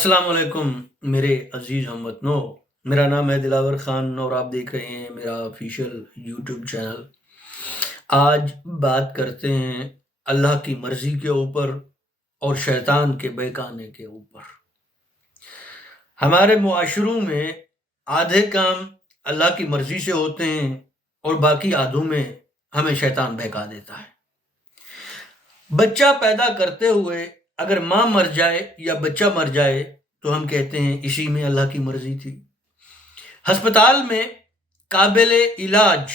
السلام علیکم میرے عزیز ہم وطنوں، میرا نام ہے دلاور خان اور آپ دیکھ رہے ہیں میرا آفیشیل یوٹیوب چینل۔ آج بات کرتے ہیں اللہ کی مرضی کے اوپر اور شیطان کے بہکانے کے اوپر۔ ہمارے معاشروں میں آدھے کام اللہ کی مرضی سے ہوتے ہیں اور باقی آدھوں میں ہمیں شیطان بہکا دیتا ہے۔ بچہ پیدا کرتے ہوئے اگر ماں مر جائے یا بچہ مر جائے تو ہم کہتے ہیں اسی میں اللہ کی مرضی تھی۔ ہسپتال میں قابل علاج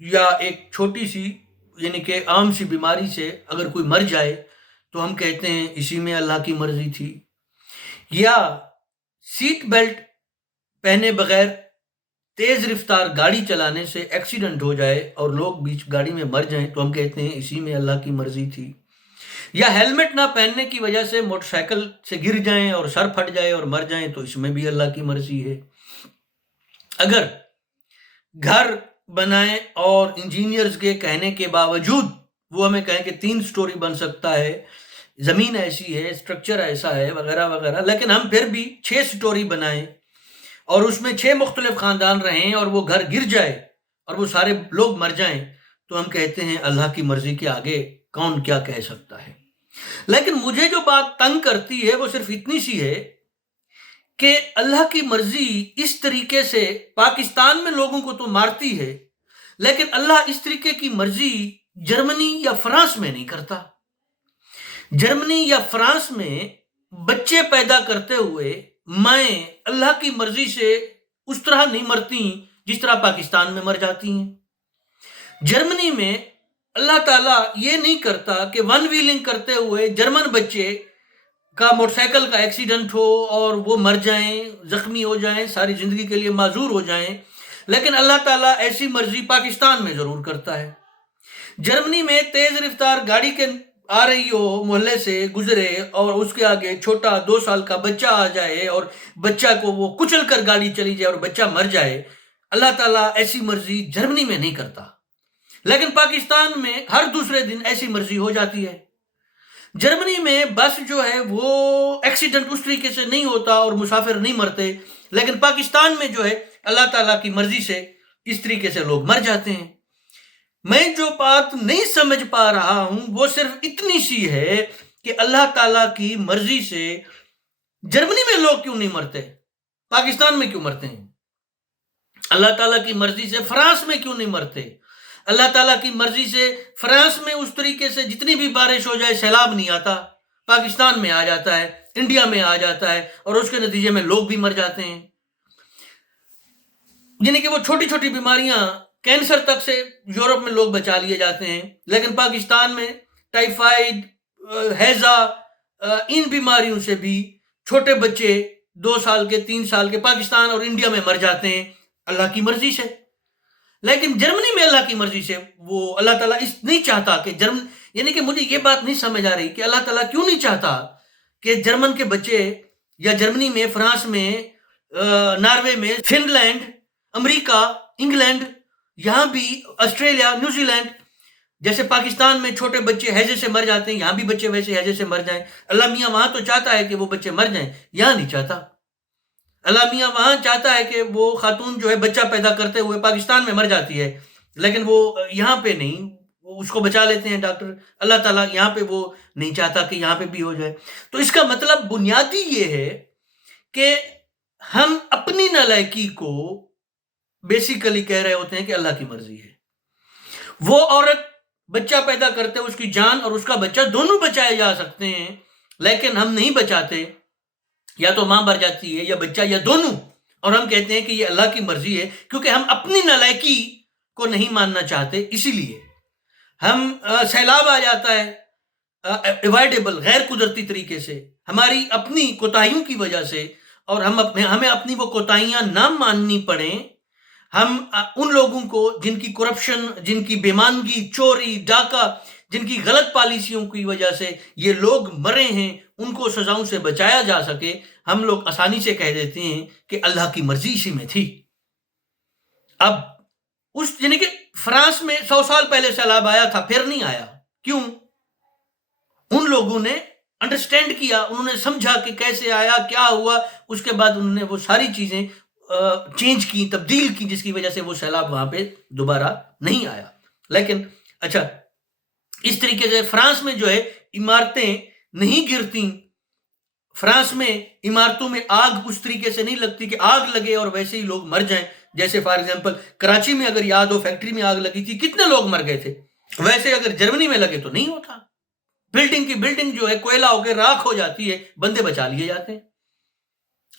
یا ایک چھوٹی سی یعنی کہ عام سی بیماری سے اگر کوئی مر جائے تو ہم کہتے ہیں اسی میں اللہ کی مرضی تھی۔ یا سیٹ بیلٹ پہنے بغیر تیز رفتار گاڑی چلانے سے ایکسیڈنٹ ہو جائے اور لوگ بیچ گاڑی میں مر جائیں تو ہم کہتے ہیں اسی میں اللہ کی مرضی تھی۔ یا ہیلمٹ نہ پہننے کی وجہ سے موٹر سائیکل سے گر جائیں اور سر پھٹ جائے اور مر جائیں تو اس میں بھی اللہ کی مرضی ہے۔ اگر گھر بنائیں اور انجینئرز کے کہنے کے باوجود وہ ہمیں کہیں کہ 3 سٹوری بن سکتا ہے، زمین ایسی ہے، سٹرکچر ایسا ہے وغیرہ وغیرہ، لیکن ہم پھر بھی 6 سٹوری بنائیں اور اس میں 6 مختلف خاندان رہیں اور وہ گھر گر جائے اور وہ سارے لوگ مر جائیں تو ہم کہتے ہیں اللہ کی مرضی کے آگے کون کیا کہہ سکتا ہے۔ لیکن مجھے جو بات تنگ کرتی ہے وہ صرف اتنی سی ہے کہ اللہ کی مرضی اس طریقے سے پاکستان میں لوگوں کو تو مارتی ہے، لیکن اللہ اس طریقے کی مرضی جرمنی یا فرانس میں نہیں کرتا۔ جرمنی یا فرانس میں بچے پیدا کرتے ہوئے مائیں اللہ کی مرضی سے اس طرح نہیں مرتی جس طرح پاکستان میں مر جاتی ہیں۔ جرمنی میں اللہ تعالیٰ یہ نہیں کرتا کہ ون ویلنگ کرتے ہوئے جرمن بچے کا موٹر سائیکل کا ایکسیڈنٹ ہو اور وہ مر جائیں، زخمی ہو جائیں، ساری زندگی کے لیے معذور ہو جائیں، لیکن اللہ تعالیٰ ایسی مرضی پاکستان میں ضرور کرتا ہے۔ جرمنی میں تیز رفتار گاڑی کے آ رہی ہو، محلے سے گزرے اور اس کے آگے چھوٹا 2 سال کا بچہ آ جائے اور بچہ کو وہ کچل کر گاڑی چلی جائے اور بچہ مر جائے، اللہ تعالیٰ ایسی مرضی جرمنی میں نہیں کرتا، لیکن پاکستان میں ہر دوسرے دن ایسی مرضی ہو جاتی ہے۔ جرمنی میں بس جو ہے وہ ایکسیڈنٹ اس طریقے سے نہیں ہوتا اور مسافر نہیں مرتے، لیکن پاکستان میں جو ہے اللہ تعالیٰ کی مرضی سے اس طریقے سے لوگ مر جاتے ہیں۔ میں جو بات نہیں سمجھ پا رہا ہوں وہ صرف اتنی سی ہے کہ اللہ تعالیٰ کی مرضی سے جرمنی میں لوگ کیوں نہیں مرتے، پاکستان میں کیوں مرتے ہیں؟ اللہ تعالیٰ کی مرضی سے فرانس میں کیوں نہیں مرتے؟ اللہ تعالیٰ کی مرضی سے فرانس میں اس طریقے سے جتنی بھی بارش ہو جائے سیلاب نہیں آتا، پاکستان میں آ جاتا ہے، انڈیا میں آ جاتا ہے اور اس کے نتیجے میں لوگ بھی مر جاتے ہیں۔ یعنی کہ وہ چھوٹی چھوٹی بیماریاں کینسر تک سے یورپ میں لوگ بچا لیے جاتے ہیں، لیکن پاکستان میں ٹائیفائڈ، ہیضہ، ان بیماریوں سے بھی چھوٹے بچے 2 سال کے 3 سال کے پاکستان اور انڈیا میں مر جاتے ہیں اللہ کی مرضی سے۔ لیکن جرمنی میں اللہ کی مرضی سے وہ اللہ تعالیٰ اس نہیں چاہتا کہ یعنی کہ مجھے یہ بات نہیں سمجھ آ رہی کہ اللہ تعالیٰ کیوں نہیں چاہتا کہ جرمن کے بچے یا جرمنی میں، فرانس میں، ناروے میں، فن لینڈ، امریکہ، انگلینڈ، یہاں بھی آسٹریلیا، نیوزی لینڈ، جیسے پاکستان میں چھوٹے بچے ہیضے سے مر جاتے ہیں، یہاں بھی بچے ویسے ہیضے سے مر جائیں۔ اللہ میاں وہاں تو چاہتا ہے کہ وہ بچے مر جائیں، یہاں نہیں چاہتا۔ اللہ میاں وہاں چاہتا ہے کہ وہ خاتون جو ہے بچہ پیدا کرتے ہوئے پاکستان میں مر جاتی ہے، لیکن وہ یہاں پہ نہیں، وہ اس کو بچا لیتے ہیں ڈاکٹر۔ اللہ تعالیٰ یہاں پہ وہ نہیں چاہتا کہ یہاں پہ بھی ہو جائے۔ تو اس کا مطلب بنیادی یہ ہے کہ ہم اپنی نالائکی کو بیسیکلی کہہ رہے ہوتے ہیں کہ اللہ کی مرضی ہے۔ وہ عورت بچہ پیدا کرتے اس کی جان اور اس کا بچہ دونوں بچائے جا سکتے ہیں، لیکن ہم نہیں بچاتے، یا تو ماں مر جاتی ہے یا بچہ یا دونوں، اور ہم کہتے ہیں کہ یہ اللہ کی مرضی ہے، کیونکہ ہم اپنی نالائکی کو نہیں ماننا چاہتے۔ اسی لیے ہم سیلاب آ جاتا ہے ایوائڈیبل، غیر قدرتی طریقے سے، ہماری اپنی کوتاہیوں کی وجہ سے، اور ہمیں اپنی وہ کوتاہیاں نہ ماننی پڑیں۔ ہم ان لوگوں کو جن کی کرپشن، جن کی بےمانگی، چوری، ڈاکہ، جن کی غلط پالیسیوں کی وجہ سے یہ لوگ مرے ہیں، ان کو سزاؤں سے بچایا جا سکے، ہم لوگ آسانی سے کہہ دیتے ہیں کہ اللہ کی مرضی اسی میں تھی۔ اب یعنی کہ فرانس میں 100 سال پہلے سیلاب آیا تھا، پھر نہیں آیا، کیوں؟ ان لوگوں نے انڈرسٹینڈ کیا، انہوں نے سمجھا کہ کیسے آیا، کیا ہوا، اس کے بعد انہوں نے وہ ساری چیزیں چینج کی، تبدیل کی، جس کی وجہ سے وہ سیلاب وہاں پہ دوبارہ نہیں آیا۔ لیکن اچھا، اس طریقے سے فرانس میں جو ہے عمارتیں نہیں گرتی، فرانس میں عمارتوں میں آگ اس طریقے سے نہیں لگتی کہ آگ لگے اور ویسے ہی لوگ مر جائیں، جیسے فار ایگزامپل کراچی میں اگر یاد ہو فیکٹری میں آگ لگی تھی، کتنے لوگ مر گئے تھے، ویسے اگر جرمنی میں لگے تو نہیں ہوتا، بلڈنگ کی بلڈنگ جو ہے کوئلہ ہو کے راکھ ہو جاتی ہے، بندے بچا لیے جاتے ہیں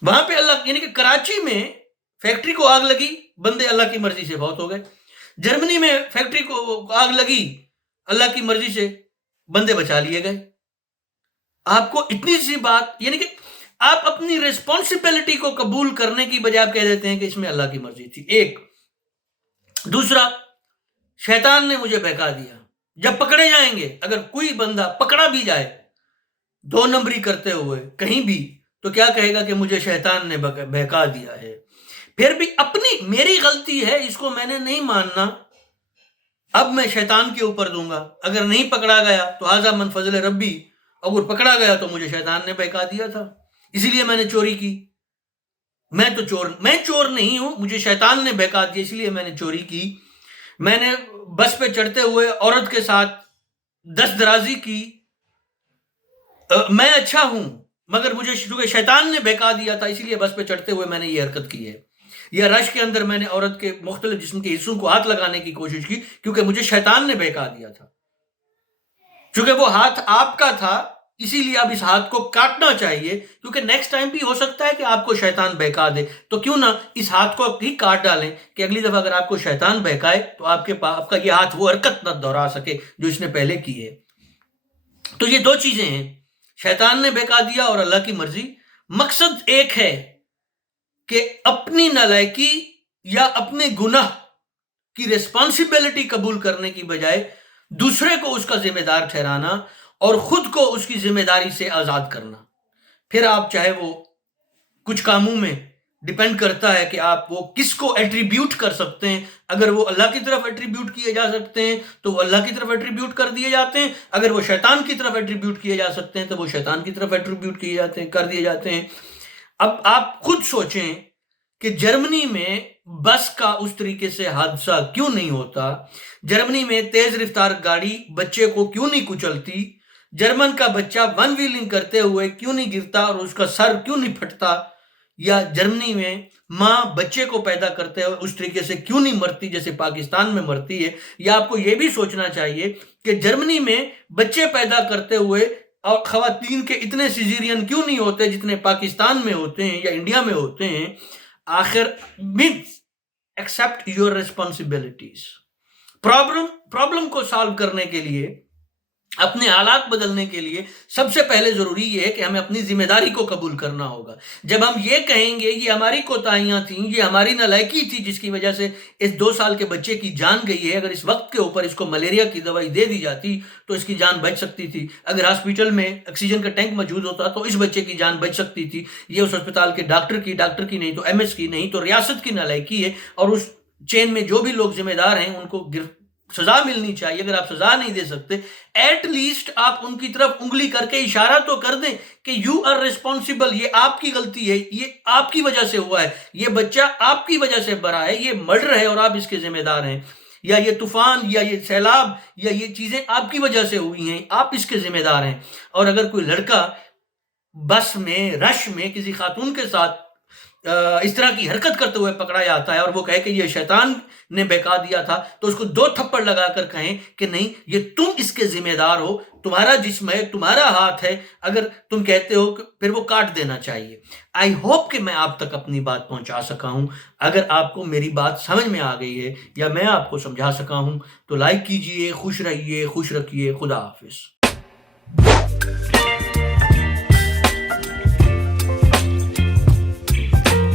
وہاں پہ اللہ، یعنی کہ کراچی میں فیکٹری کو آگ لگی، بندے اللہ کی مرضی سے فوت ہو گئے، جرمنی میں فیکٹری کو آگ لگی، اللہ کی مرضی سے بندے بچا لیے گئے۔ آپ کو اتنی سی بات، یعنی کہ آپ اپنی ریسپانسبلٹی کو قبول کرنے کی بجائے آپ کہہ دیتے ہیں کہ اس میں اللہ کی مرضی تھی۔ ایک دوسرا، شیطان نے مجھے بہکا دیا۔ جب پکڑے جائیں گے، اگر کوئی بندہ پکڑا بھی جائے 2 نمبری کرتے ہوئے کہیں بھی، تو کیا کہے گا کہ مجھے شیطان نے بہکا دیا ہے۔ پھر بھی اپنی میری غلطی ہے، اس کو میں نے نہیں ماننا، اب میں شیطان کے اوپر دوں گا۔ اگر نہیں پکڑا گیا تو ھذا من فضل ربی، اگر پکڑا گیا تو مجھے شیطان نے بہکا دیا تھا، اسی لیے میں نے چوری کی۔ میں چور نہیں ہوں، مجھے شیطان نے بہکا دیا، اس لیے میں نے چوری کی۔ میں نے بس پہ چڑھتے ہوئے عورت کے ساتھ دست درازی کی، میں اچھا ہوں، مگر مجھے چونکہ شیطان نے بہکا دیا تھا، اسی لیے بس پہ چڑھتے ہوئے میں نے یہ حرکت کی ہے، یا رش کے اندر میں نے عورت کے مختلف جسم کے حصوں کو ہاتھ لگانے کی کوشش کی، کیونکہ مجھے شیطان نے بہکا دیا تھا۔ چونکہ وہ ہاتھ آپ کا تھا، اسی لیے اب اس ہاتھ کو کاٹنا چاہیے، کیونکہ نیکسٹ ٹائم بھی ہو سکتا ہے کہ آپ کو شیطان بہکا دے، تو کیوں نہ اس ہاتھ کو ہی کاٹ ڈالیں کہ اگلی دفعہ اگر آپ کو شیطان بہکائے تو آپ کا یہ ہاتھ وہ حرکت نہ دہرا سکے جو اس نے پہلے کی ہے۔ تو یہ 2 چیزیں ہیں، شیطان نے بہکا دیا اور اللہ کی مرضی۔ مقصد ایک ہے کہ اپنی نالائکی یا اپنے گناہ کی ریسپانسبلٹی قبول کرنے کی بجائے دوسرے کو اس کا ذمہ دار ٹھہرانا اور خود کو اس کی ذمہ داری سے آزاد کرنا۔ پھر آپ چاہے وہ کچھ کاموں میں ڈیپینڈ کرتا ہے کہ آپ وہ کس کو ایٹریبیوٹ کر سکتے ہیں، اگر وہ اللہ کی طرف ایٹریبیوٹ کیے جا سکتے ہیں تو وہ اللہ کی طرف ایٹریبیوٹ کر دیے جاتے ہیں، اگر وہ شیطان کی طرف ایٹریبیوٹ کیے جا سکتے ہیں تو وہ شیطان کی طرف ایٹریبیوٹ کیے جاتے ہیں، کر دیے جاتے ہیں۔ اب آپ خود سوچیں کہ جرمنی میں بس کا اس طریقے سے حادثہ کیوں نہیں ہوتا، جرمنی میں تیز رفتار گاڑی بچے کو کیوں نہیں کچلتی، جرمن کا بچہ ون ویلنگ کرتے ہوئے کیوں نہیں گرتا اور اس کا سر کیوں نہیں پھٹتا، یا جرمنی میں ماں بچے کو پیدا کرتے ہوئے اس طریقے سے کیوں نہیں مرتی جیسے پاکستان میں مرتی ہے۔ یا آپ کو یہ بھی سوچنا چاہیے کہ جرمنی میں بچے پیدا کرتے ہوئے اور خواتین کے اتنے سیزیرین کیوں نہیں ہوتے جتنے پاکستان میں ہوتے ہیں یا انڈیا میں ہوتے ہیں۔ آخر means accept your responsibilities۔ Problem کو سالو کرنے کے لیے، اپنے حالات بدلنے کے لیے سب سے پہلے ضروری یہ ہے کہ ہمیں اپنی ذمہ داری کو قبول کرنا ہوگا۔ جب ہم یہ کہیں گے یہ ہماری کوتاہیاں تھیں، یہ ہماری نالائکی تھی جس کی وجہ سے اس 2 سال کے بچے کی جان گئی ہے، اگر اس وقت کے اوپر اس کو ملیریا کی دوائی دے دی جاتی تو اس کی جان بچ سکتی تھی، اگر ہاسپٹل میں آکسیجن کا ٹینک موجود ہوتا تو اس بچے کی جان بچ سکتی تھی۔ یہ اس ہسپتال کے ڈاکٹر کی نہیں تو ایم ایس کی، نہیں تو ریاست کی نالائکی ہے، اور اس چین میں جو بھی لوگ ذمہ دار ہیں ان کو سزا ملنی چاہیے۔ اگر آپ سزا نہیں دے سکتے، ایٹ لیسٹ آپ ان کی طرف انگلی کر کے اشارہ تو کر دیں کہ یو آر ریسپانسیبل، یہ آپ کی غلطی ہے، یہ آپ کی وجہ سے ہوا ہے، یہ بچہ آپ کی وجہ سے مرا ہے، یہ مرڈر ہے اور آپ اس کے ذمہ دار ہیں، یا یہ طوفان یا یہ سیلاب یا یہ چیزیں آپ کی وجہ سے ہوئی ہیں، آپ اس کے ذمہ دار ہیں۔ اور اگر کوئی لڑکا بس میں رش میں کسی خاتون کے ساتھ اس طرح کی حرکت کرتے ہوئے پکڑا جاتا ہے اور وہ کہے کہ یہ شیطان نے بہکا دیا تھا، تو اس کو 2 تھپڑ لگا کر کہیں کہ نہیں، یہ تم اس کے ذمہ دار ہو، تمہارا جسم ہے، تمہارا ہاتھ ہے، اگر تم کہتے ہو پھر وہ کاٹ دینا چاہیے۔ آئی ہوپ کہ میں آپ تک اپنی بات پہنچا سکا ہوں۔ اگر آپ کو میری بات سمجھ میں آ گئی ہے یا میں آپ کو سمجھا سکا ہوں تو لائک کیجئے، خوش رہیے، خوش رکھیے، خدا حافظ۔